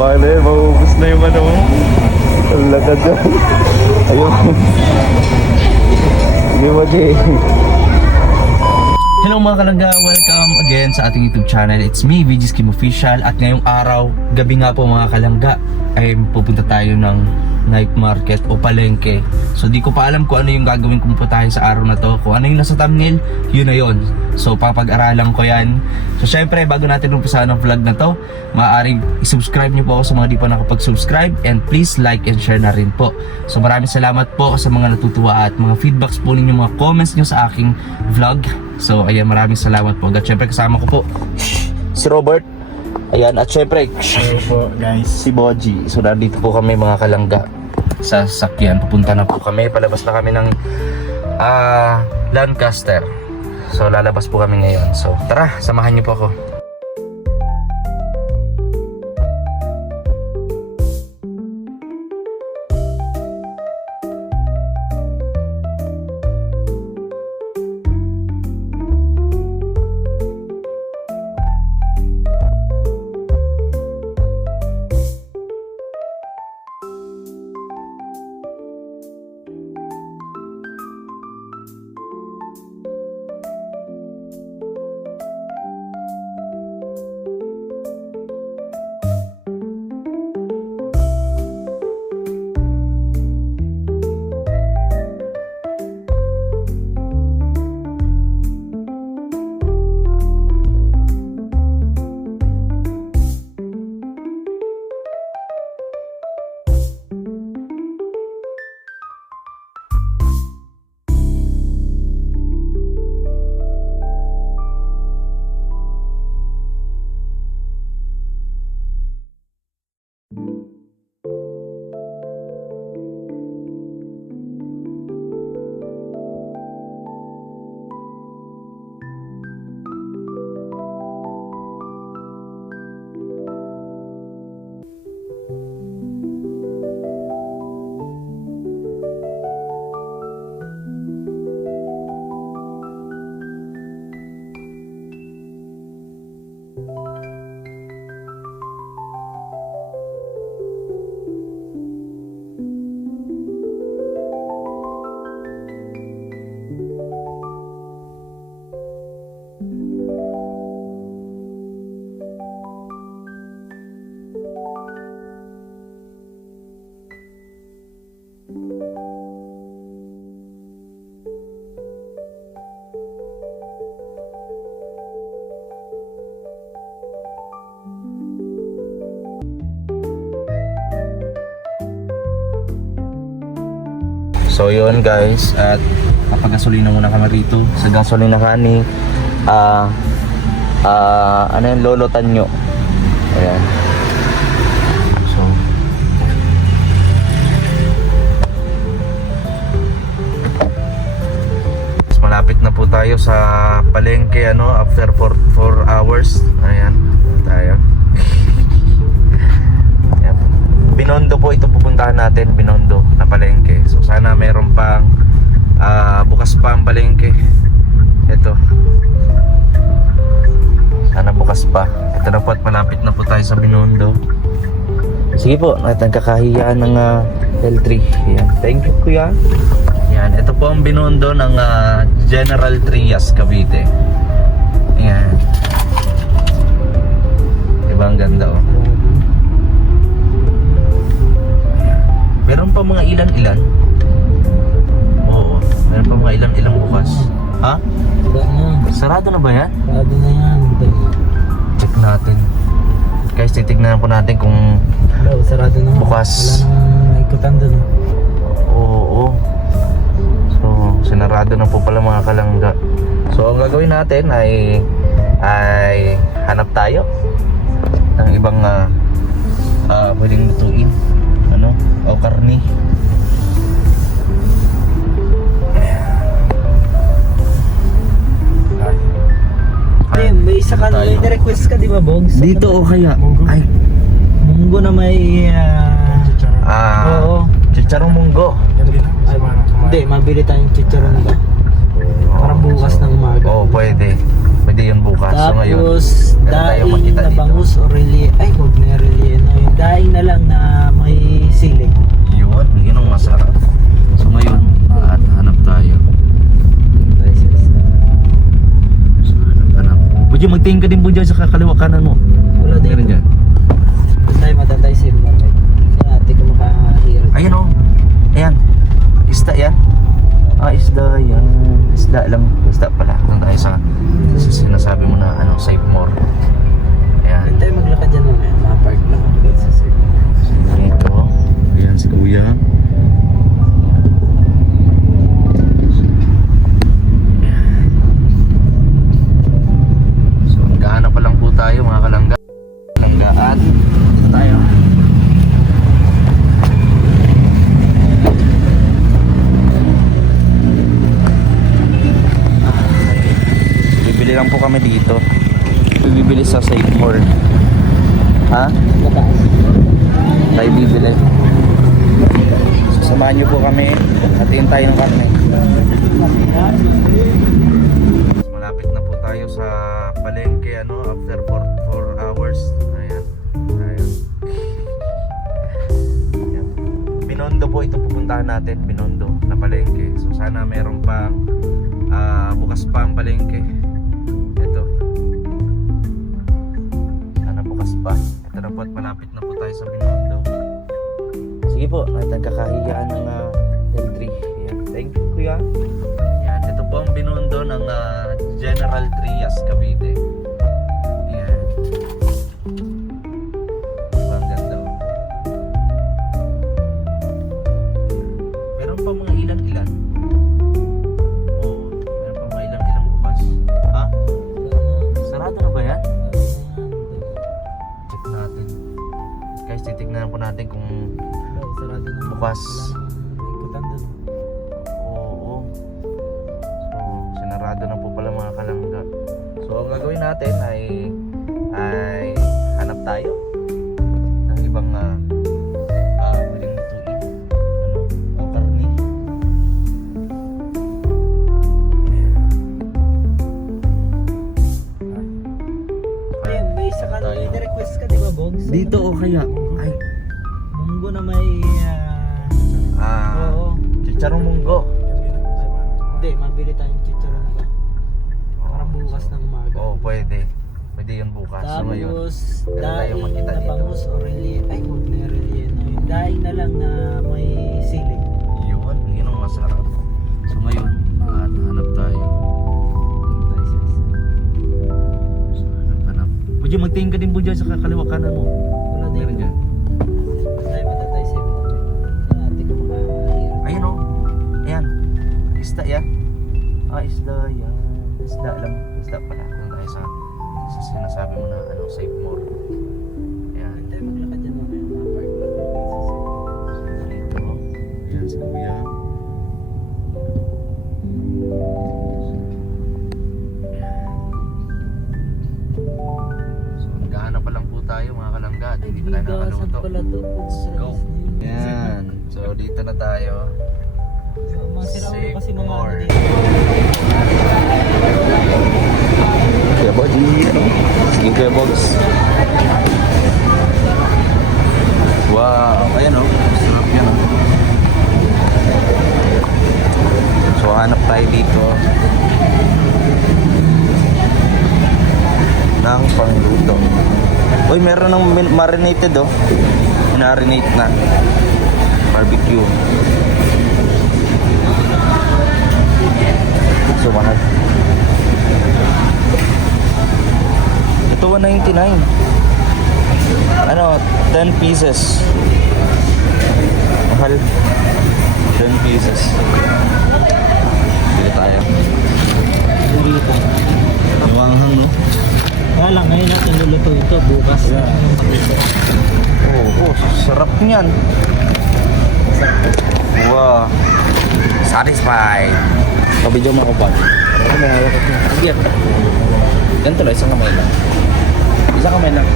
Baka na yun, maubos na yung ano mo. Ang lagad dyan. Ayun. Hindi mo, Jay. Hello mga kalangga, welcome again sa ating YouTube channel. It's me, VG's Kim Official. At ngayong araw, gabi nga po mga kalangga, ay pupunta tayo ng night market o palengke. So di ko pa alam kung ano yung gagawin kung pupunta tayo sa araw na to. Kung ano yung nasa thumbnail, yun na yun. So papag-aralan ko yan. So syempre, bago natin umpisahan ang vlog na to, maaaring i-subscribe nyo po ako sa mga di pa nakapag-subscribe. And please like and share na rin po. So maraming salamat po sa mga natutuwa at mga feedbacks po ninyo, mga comments nyo sa aking vlog. So ayan, maraming salamat po. At syempre kasama ko po si Robert. Ayan, at syempre Hello po, guys. si Boji. So nandito po kami mga kalangga sa sasakyan. Pupunta na po kami. Palabas na kami ng Lancaster. So lalabas po kami ngayon. So tara, samahan niyo po ako. So yun guys, at napagasolina muna kami rito sa gasolinahan ni ano yung Lolo Tanyo. Ayan. So malapit na po tayo sa palengke after 4 hours. Ayan tayo. Binondo po ito pupuntahan natin, Binondo na palengke. So sana meron pang bukas pa ang palengke. Ito. Sana bukas pa. Ito na po at malapit na po tayo sa Binondo. Sige po, nagkakahiyaan ng L3. Ayan. Thank you kuya. Ayan, ito po ang Binondo ng General Trias, Cavite. Ayan. Diba ang ganda oh. Meron pa mga ilan-ilan. Oo, meron pa mga ilan-ilang bukas. Ha? Sarado na ba yan? Sarado na yan. Check natin. Guys, titignan po natin kung Sarado na. bukas. Wala nang ikutan doon. Oo. So, sinarado na po pala mga kalangga. So, ang gagawin natin ay hanap tayo ng ibang pwedeng lutuin. O karni. May isa ka, may request ka di ba, Bogs? Dito o kaya? Ay, munggo na may oo. Chicharong munggo. Hindi, mabili tayong chicharon ba? Para bukas ng umaga. Oo, pwede. Pwede yun bukas. So ngayon, Tapos, meron tayong daing makita na dito. bangus o relyeno. Ay, huwag na relyeno. Yung daing na lang na may siling. Yun ang masarap. So ngayon, hanap tayo. So hanap. Budyo, magtingin ka din Budyo sa kakaliwa kanan mo. Wala dito. Meron dyan. Tayo matatay sa mga may. Kasi natin kung makahirit. Ayun o. Ayan. Isda yan. Isda yan. Isda lang. Isda pala. Nang tayo sa sinasabi mo na save more. Ayan. Pwede tayo maglakad dyan mamaya. Makapark lang ako dito sa sir. Dito. Ayan si Kuya. So, naghahanap pa lang po tayo mga kalangga. Kalanggaan. Dito tayo. Bibili lang po kami dito. Bibili sa Save More. Ha? Tayo bibili. So, samahan nyo po kami. Hatiin tayo ng karne. Malapit na po tayo sa palengke after 4 hours. Ayan. Ayan. Binondo po ito pupuntahan natin. Binondo na palengke. So sana meron pang bukas pa ang palengke. Ito. Sana bukas pa. Ito na po at malapit na po tayo sa Binondo. Sige po, nagkakahiyaan ng L3. Ayan. Thank you, Kuya. Ayan, ito po ang Binondo ng General Trias, Cavite. Ayan. Ang ganda. Meron pa mga ilan-ilan. Oo, meron pa mga ilan-ilan bukas. Ha? Sarado na ba yan? Check natin. Guys, titignan po natin kung Sarado na. bukas. Wala namang ikutan doon. Oo. So, sinarado na po pala mga kalangga. So, ang gagawin natin ay hanap tayo ng ibang pwedeng lutuin. O karni. Ayun, may isa ka na. May request ka, di ba, Bogs? Dito o kaya? Ay, Munggo na may... Oo. chicharong munggo. Hindi, mabili tayong chicharon ba? Para bukas ng umaga. Oo, pwede. Pwede yun bukas. So, ngayon, Tapos, meron tayong daing makita na dito. bangus o relyeno. Ay, huwag na relyeno. Yung daing na lang na may siling. yun ang masarap. So, ngayon, hanap tayo. So, hanap. Budyo, magtingin ka din Budyo sa kakaliwa kanan mo. Wala dito. Meron dyan. Tayo matatay sa mga may. Kasi natin kung makahirit. Ayun o. Ayan. Isda yan. Isda yan. Isda lang. Isda pala. Nang tayo sa sinasabi mo na save more. Ayan. Pwede tayo maglakad dyan mamaya. Makapark lang ako dito sa sir. Dito. Ayan si Kuya. So, naghahanap pa lang po tayo mga kalangga. Hindi pa tayo Bigasan nakaluto. pala to. Go. Ayan. So, dito na tayo. Mga siraulo kasi Save mga more. ano dito. Kuya Body, sige Kuya Bogs. Wow, ayan o. Sarap yan o. So hanap tayo dito ng pangluto. Uy, meron ng marinated o. Marinate na. Barbecue. So mahal. Ito 199. 10 pieces. Mahal. 10 pieces. Bili tayo. Dito. Nawanghang no? Kaya lang ngayon natin luluto ito. Bukas. Oo, sarap niyan. Wow. Satisfied. Kabidyo mo ko ba? Ano mo hawak ko? Sige. Ganito lang, isang kamay lang. Isang kamay lang.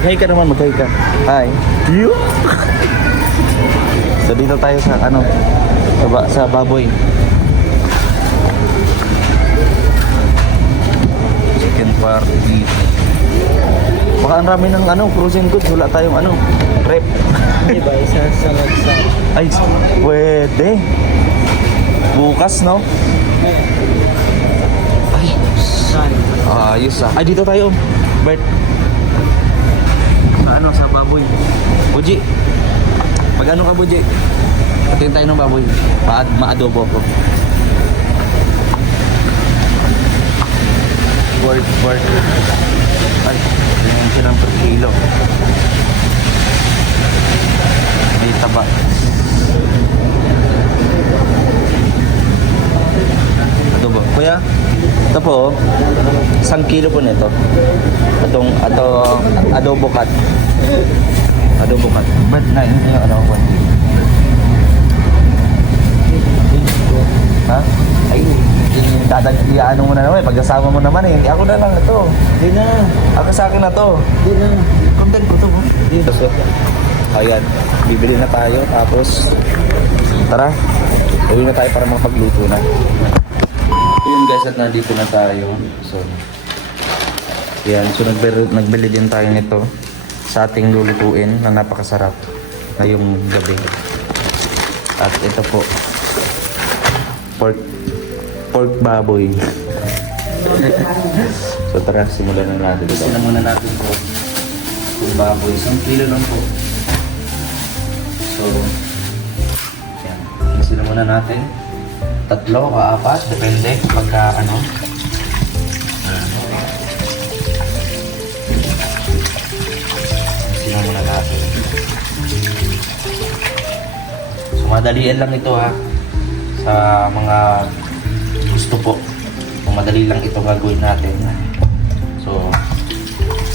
Mag-hi ka naman, mag-hi ka. Hi. You? So dito tayo sa ano, sa baboy. Chicken party dito. Baka ang rami ng ano, frozen goods. Wala tayong ano, rep. Di ba? Isa sa lagsa. Ay, pwede. Bukas, no? Ay, Saan? ayos ah. Ay, dito tayo, Bert. Sa ano, sa baboy. Buji. Mag-ano ka, Buji? Patingin tayo ng baboy. Ma-adobo ko. Word. Ay, ganyan siya ng per kilo. May taba. Adobo. Kuya, ito po, 1 kilo po nito. Adobo cut. Adobo cut. Ba't na yun yung ano ko? Ha? Ay, ano mo na naman, pagkasama mo naman eh. Ako na lang ito. Di na. Ako sa akin na to. Di na. Content ko to. So, ayan, bibili na tayo. Tapos, tara, uwi na tayo para makapagluto na. Yun guys, at nandito na tayo. So, yan. So, nagbili din tayo nito sa ating lulutuin na napakasarap ngayong gabi. At ito po, pork baboy. So tara, simulan na natin. Simulan muna natin po yung baboy. 1 kilo lang po. So, yan. Simulan muna natin. 3 o 4, depende pagka ano. Simulan muna natin. So madalian lang ito ha. Sa mga gusto po. Kung madali lang ito gagawin natin. So,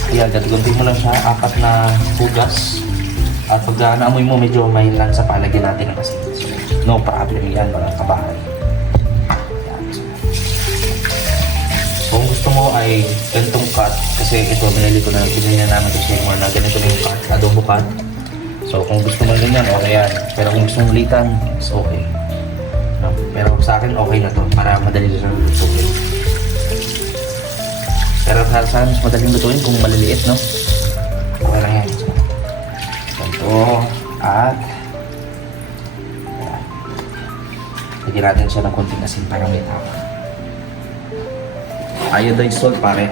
kaya gagawin mo lang siya 4 na hugas. At pag naamoy mo, medyo may lang sa palagyan natin ng asin. So, no problem yan mga kabahay. Yan. So, kung gusto mo ay ganitong cut, kasi ito binili na namin ito sa mga na ganito na yung cut, adobo cut. So, kung gusto mo ganyan, okay yan. Pero kung gusto mong litan, it's okay. No? Pero sa akin, okay na to para madali siya lutuin. Pero saan mas madaling lutuin kung maliliit, no? Okay lang yan. Ganito. At ayan. Lagyan natin siya ng konting asin para may tama. Iodized salt, pare.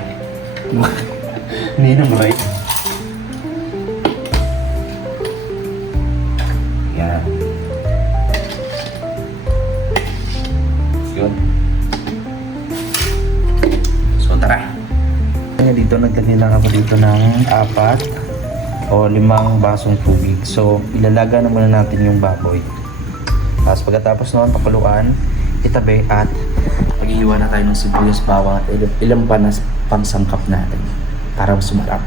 Hindi naman, right? Yan. Yun. So, tara. Dito naglagay lang ako dito ng 4 o 5 basong tubig. So, ilalaga na muna natin yung baboy. Tapos pagkatapos noon, pakuluan, itabi at pag-iiwan na tayo ng sibuyas, bawang at ilang panas pangsangkap natin para sumarap.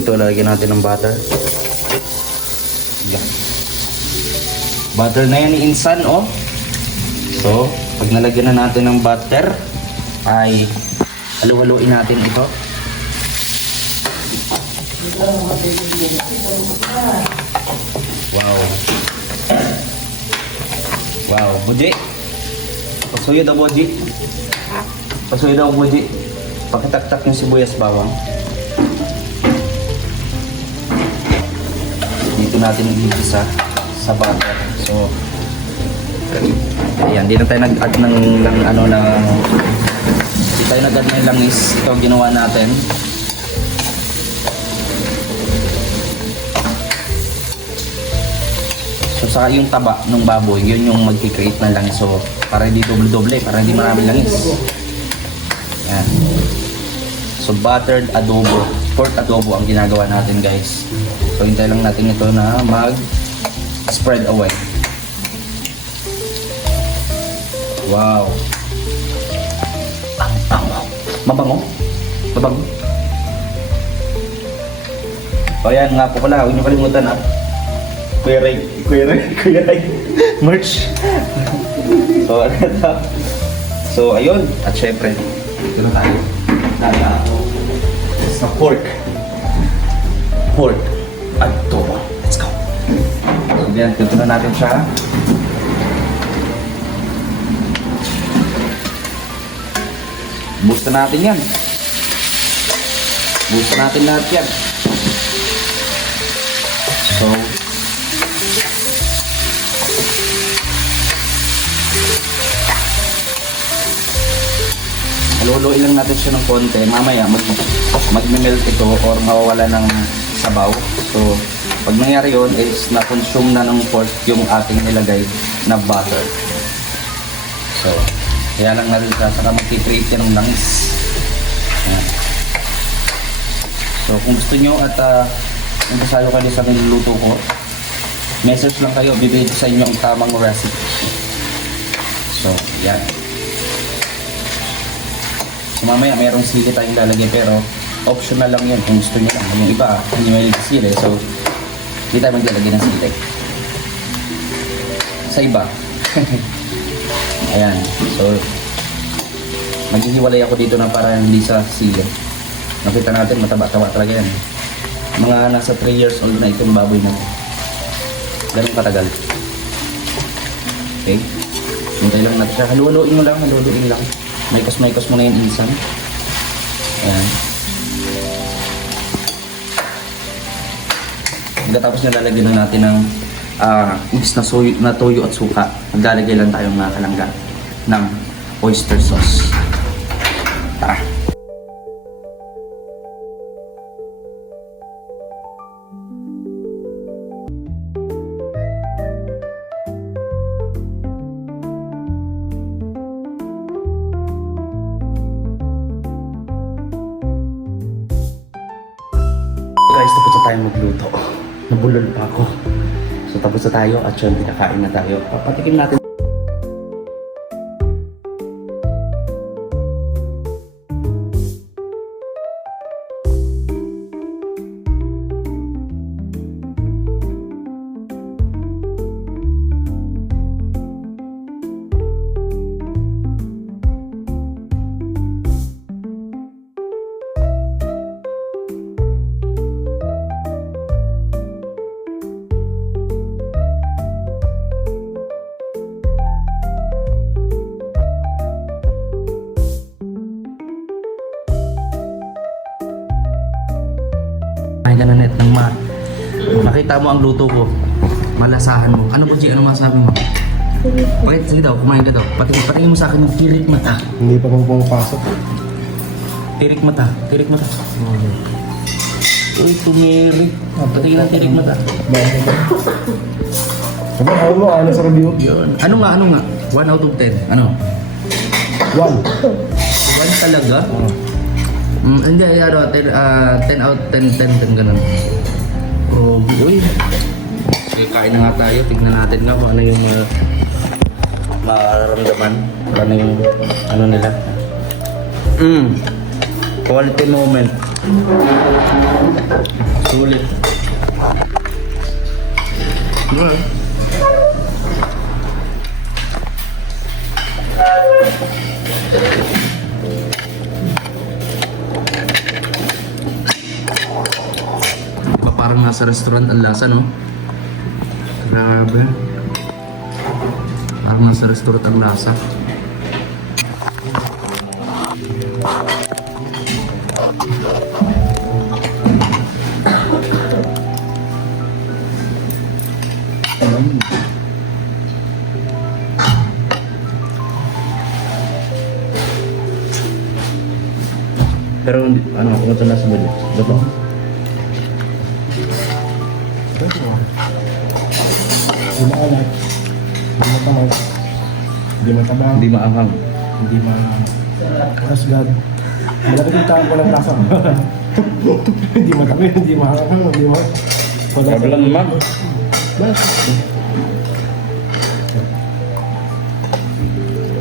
Ito, lalagyan natin ng butter. Yan. Butter na yan ni Insan, oh. So, pag nalagyan na natin ng butter, ay halu-haluin natin ito. Wow. Wow, Buji. Pasuyo daw, Buji. Pasuyo daw, Buji. Pakitak-tak yung sibuyas bawang. Dito natin igisa sa butter. So, ayan, di na tayo nag-add ng di tayo nag-add ng langis. Ito ang ginawa natin. So, saka yung taba ng baboy, yun yung mag-create ng langis. So, para hindi doble-doble, para hindi maraming langis. Ayan. So buttered adobo, pork adobo ang ginagawa natin guys. So hintay lang natin ito na mag-spread away. Wow! Mabango? Mabango? O yan nga po pala, huwag niyo kalimutan ha. Kuya Ray, merch. So ano ito? So ayun, at syempre, ito na tayo. Sa pork adobo. Let's go. So yan, ito na natin siya. Boost na natin yan. Boost natin lahat yan. So, haluluin lang natin siya ng konti. Mamaya mag-melt ito or mawawala ng sabaw. So, pag nangyari yun is na-consume na ng pork yung ating nilagay na butter. So, kaya lang natin siya, saka mag-treat yan ng langis. Ayan. So kung gusto nyo at nagkasalo kayo sa niluluto ko, message lang kayo, bibigay ko sa inyo ang tamang recipe. So, yan. So mamaya mayroong sili tayong lalagyan pero optional lang yun kung gusto nyo lang. Yung iba, hindi may sili, so hindi tayo maglalagay ng sili. Sa iba. Ayan, so maghihiwalay ako dito na para hindi sa sili. Nakita natin mataba-taba talaga yan. Mga nasa 3 years old na itong baboy na ganun katagal. Okay, hintay lang natin siya. Haluin mo lang, haluin lang. Maikos mo na yung insan. Ayan. Pagkatapos na lalagyan na natin ng imbis na toyo at suka, maglalagay lang tayong mga kalangga ng oyster sauce. Tara! Guys, tapos na tayo magluto. Nabulol pa ako. So tapos na tayo at yun, pinakain na tayo. Papatikim natin. Kain ka na net ng nakita mo ang luto ko. Malasahan mo. Ano po, G? Ano masabi mo? Pakit, sige daw, kumain ka daw. Patingin mo sa akin yung tirik mata. Hindi pa kong pumapasok. Tirik mata. Uy, tumirik. Patingin ang tirik mata. Sabi, ano sa review? Yun. Ano nga? 1 out of 10. Ano? 1. 1 talaga? Hindi, 10 out, 10 ganun. Oh, uy. Okay, kain na nga tayo. Tignan natin nga kung ano yung mararamdaman. Ano yung, ano nila. Quality moment. Sulit. Diba? Parang nasa restaurant ang lasa, no? Grabe. Parang nasa restaurant ang lasa. Pero ano, ito nasa budget. Ito. Hindi maalat. Hindi matamay. Hindi matabang. Hindi maanghang. Hindi ma-asgad. Malaki yung tao ko ng lasa. Hindi matami, hindi mahangang, hindi mahangang. Sabi lang naman.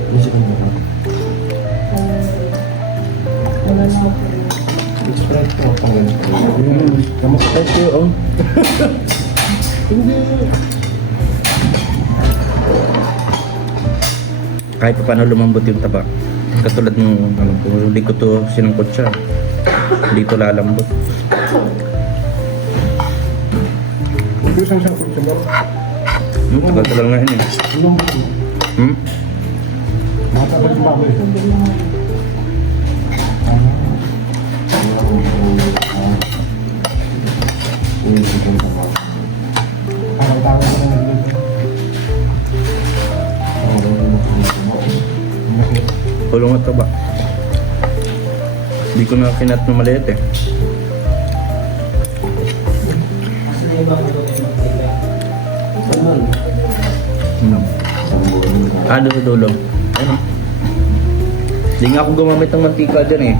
Music ang mahal. Express ko pang ganito. Kamusta tayo oh? Kahit pa paano lumambot yung taba. Katulad ng ano, kung hindi ko to sinangkot siya. Hindi to lalambot. Hindi siyang siyang kurso. Tagal-tagal nga yun eh. Ulong mo. Hmm? Mata pa yung baboy. Parang ko na nandito. Hulong at taba. Hindi ko na kinat na maliit eh. Doon sa dulo. Ano? Hindi nga ako gumamit ng mantika dyan eh.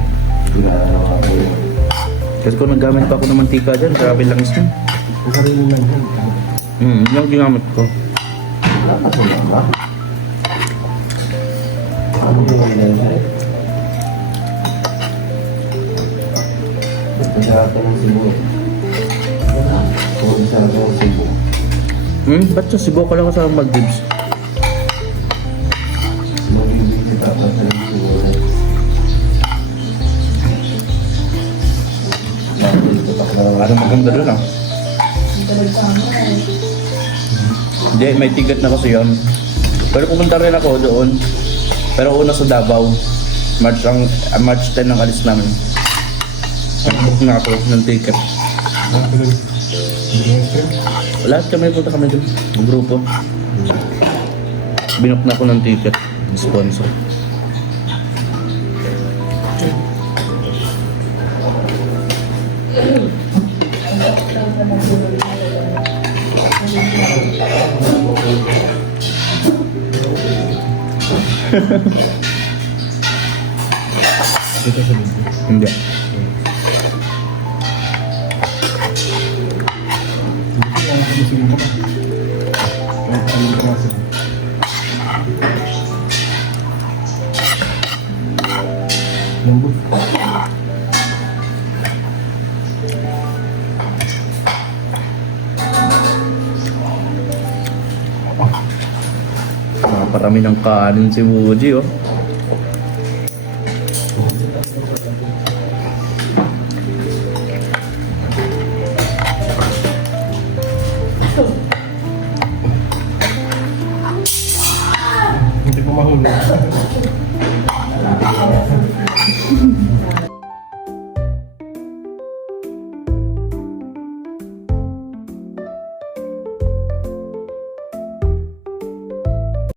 Kasi kung naggamit pa ako ng mantika dyan, grabe lang yun. Ang sarili lang yun. Yun ang ginamit ko. Ano yung mga Ba't sa Cebu ka lang sa Maldives? Ano maganda doon ah? Hindi, may ticket na kasi yun. Pero pumunta rin ako doon. Pero una sa Davao. March 10 ang alis namin. Nag-book na ako ng ticket. Lahat kami punta kami doon. Ang grupo. Binook na ako ng ticket. Sponsor. Dito sa dito. Hindi. Lambot. Parami ng kanin si Woody oh. Hindi ko mahulog.